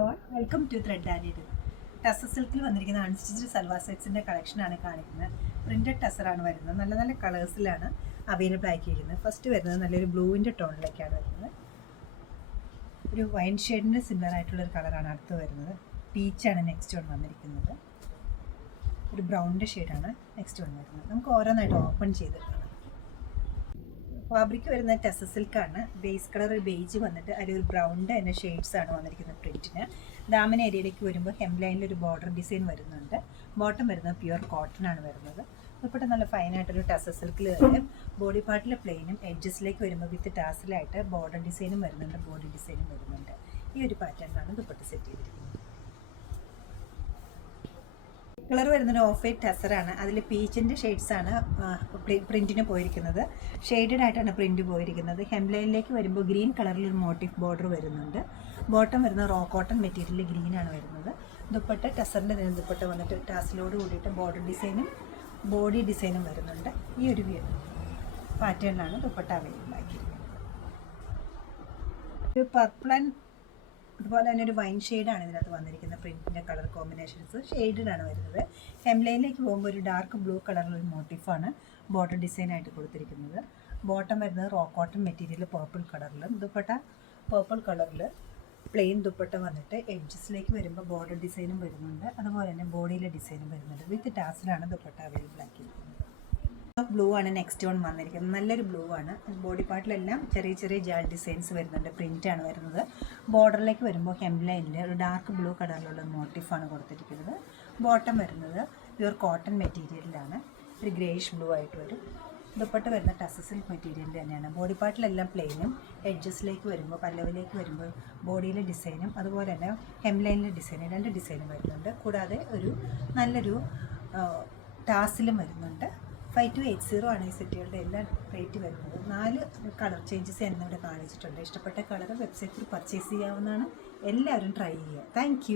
All welcome to thread and tussar സിൽക്കിൽ വന്നിരിക്കുന്ന unstitched salwar സെറ്റ്സിൻ്റെ കളക്ഷനാണ് കാണിക്കുന്നത്. പ്രിൻറ്റഡ് ടസറാണ് വരുന്നത്. നല്ല നല്ല കളേഴ്സിലാണ് അവൈലബിൾ ആക്കിയിരിക്കുന്നത്. ഫസ്റ്റ് വരുന്നത് നല്ലൊരു ബ്ലൂവിൻ്റെ ടോണിലേക്കാണ് വരുന്നത്. ഒരു വൈൻ ഷെയ്ഡിൻ്റെ സിമിലർ ആയിട്ടുള്ളൊരു കളറാണ് അടുത്ത് വരുന്നത്. പീച്ചാണ് നെക്സ്റ്റ് വൺ വന്നിരിക്കുന്നത്. ഒരു ബ്രൗണിൻ്റെ ഷെയ്ഡാണ് നെക്സ്റ്റ് വൺ വരുന്നത്. നമുക്ക് ഓരോന്നായിട്ട് ഓപ്പൺ ചെയ്ത് കാണാം. ഫാബ്രിക് വരുന്നത് ടസർ സിൽക്കാണ്. ബേസ് കളർ ഒരു ബേജ് വന്നിട്ട് അതിൽ ഒരു ബ്രൗണിൻ്റെ തന്നെ ഷെയ്ഡ്സാണ് വന്നിരിക്കുന്നത് പ്രിൻറ്റിന്. ദാമൻ ഏരിയയിലേക്ക് വരുമ്പോൾ ഹെംലൈനിൽ ഒരു ബോർഡർ ഡിസൈൻ വരുന്നുണ്ട്. ബോട്ടം വരുന്നത് പ്യുവർ കോട്ടൺ ആണ് വരുന്നത്. ഇപ്പോഴത്തെ നല്ല ഫൈനായിട്ടൊരു ടസർ സിൽക്കിൽ തന്നെ ബോഡി പാർട്ടിൽ പ്ലെയിനും എഡ്ജസിലേക്ക് വരുമ്പോൾ വിത്ത് ടാസിലായിട്ട് ബോർഡർ ഡിസൈനും വരുന്നുണ്ട്, ബോഡി ഡിസൈനും വരുന്നുണ്ട്. ഈ ഒരു പാറ്റേണിലാണ് ദുപ്പട്ട സെറ്റ് ചെയ്തിരിക്കുന്നത്. കളർ വരുന്നത് ഓഫ് വൈറ്റ് ടസറാണ്. അതിൽ പീച്ചിൻ്റെ ഷെയ്ഡ്സാണ് പ്രിൻറ്റിന് പോയിരിക്കുന്നത്. ഷെയ്ഡഡ് ആയിട്ടാണ് പ്രിൻറ്റ് പോയിരിക്കുന്നത്. ഹെംലൈനിലേക്ക് വരുമ്പോൾ ഗ്രീൻ കളറിൽ ഒരു മോട്ടീഫ് ബോർഡർ വരുന്നുണ്ട്. ബോട്ടം വരുന്നത് റോ കോട്ടൺ മെറ്റീരിയൽ ഗ്രീനാണ് വരുന്നത്. ദുപ്പട്ട ടസറിൻ്റെ ദുപ്പട്ട വന്നിട്ട് ടാസിലോട് കൂടിയിട്ട് ബോർഡർ ഡിസൈനും ബോഡി ഡിസൈനും വരുന്നുണ്ട്. ഈ ഒരു പാറ്റേണിലാണ് ദുപ്പട്ട അവൈലബിൾ ആക്കിയിരിക്കുന്നത്. ഒരു പർപ്പിൾ ആൻഡ് അതുപോലെ തന്നെ ഒരു വൈൻ ഷെയ്ഡാണ് ഇതിനകത്ത് വന്നിരിക്കുന്നത്. പ്രിൻറ്റിൻ്റെ കളർ കോമ്പിനേഷൻസ് ഷെയ്ഡാണ് വരുന്നത്. ഹെംലൈനിലേക്ക് പോകുമ്പോൾ ഒരു ഡാർക്ക് ബ്ലൂ കളറിലൊരു മോട്ടീഫാണ് ബോർഡർ ഡിസൈനായിട്ട് കൊടുത്തിരിക്കുന്നത്. ബോട്ടം വരുന്നത് റോ കോട്ടൺ മെറ്റീരിയൽ പേർപ്പിൾ കളറിലും ദുപ്പട്ട പേർപ്പിൾ കളറിൽ പ്ലെയിൻ ദുപ്പട്ട വന്നിട്ട് എഡ്ജസിലേക്ക് വരുമ്പോൾ ബോർഡർ ഡിസൈനും വരുന്നുണ്ട്. അതുപോലെ തന്നെ ബോഡിയിലെ ഡിസൈനും വരുന്നുണ്ട്. വിത്ത് ടാസിലാണ് ദുപ്പട്ട അവൈലബിൾ ആക്കിയിരിക്കുന്നത്. ബ്ലൂ ആണ് നെക്സ്റ്റ് വൺ വന്നിരിക്കുന്നത്. നല്ലൊരു ബ്ലൂ ആണ്. ബോഡി പാർട്ടിലെല്ലാം ചെറിയ ചെറിയ ജാൽ ഡിസൈൻസ് വരുന്നുണ്ട്. പ്രിൻ്റാണ് വരുന്നത്. ബോർഡറിലേക്ക് വരുമ്പോൾ ഹെംലൈനിൽ ഒരു ഡാർക്ക് ബ്ലൂ കളറിലുള്ള മോട്ടീഫാണ് കൊടുത്തിരിക്കുന്നത്. ബോട്ടം വരുന്നത് പ്യുവർ കോട്ടൺ മെറ്റീരിയലിലാണ്. ഒരു ഗ്രേഷ് ബ്ലൂ ആയിട്ട് വരും. ദുപ്പട്ട വരുന്ന ടസർ സിൽക്ക് മെറ്റീരിയൽ തന്നെയാണ്. ബോഡി പാർട്ടിലെല്ലാം പ്ലെയിനും എഡ്ജസിലേക്ക് വരുമ്പോൾ പല്ലവിലേക്ക് വരുമ്പോൾ ബോഡിയിലെ ഡിസൈനും അതുപോലെ തന്നെ ഹെംലൈനിലെ ഡിസൈനും രണ്ട് ഡിസൈനും വരുന്നുണ്ട്. കൂടാതെ ഒരു നല്ലൊരു ടാസിലും വരുന്നുണ്ട്. 5280 ആണ് ഈ സെറ്റുകളുടെ എല്ലാ റേറ്റ് വരുന്നത്. 4 കളർ ചേഞ്ചസ് എന്നിവിടെ കാണിച്ചിട്ടുണ്ട്. ഇഷ്ടപ്പെട്ട കളർ വെബ്സൈറ്റിൽ പർച്ചേസ് ചെയ്യാവുന്നതാണ്. എല്ലാവരും ട്രൈ ചെയ്യുക. താങ്ക്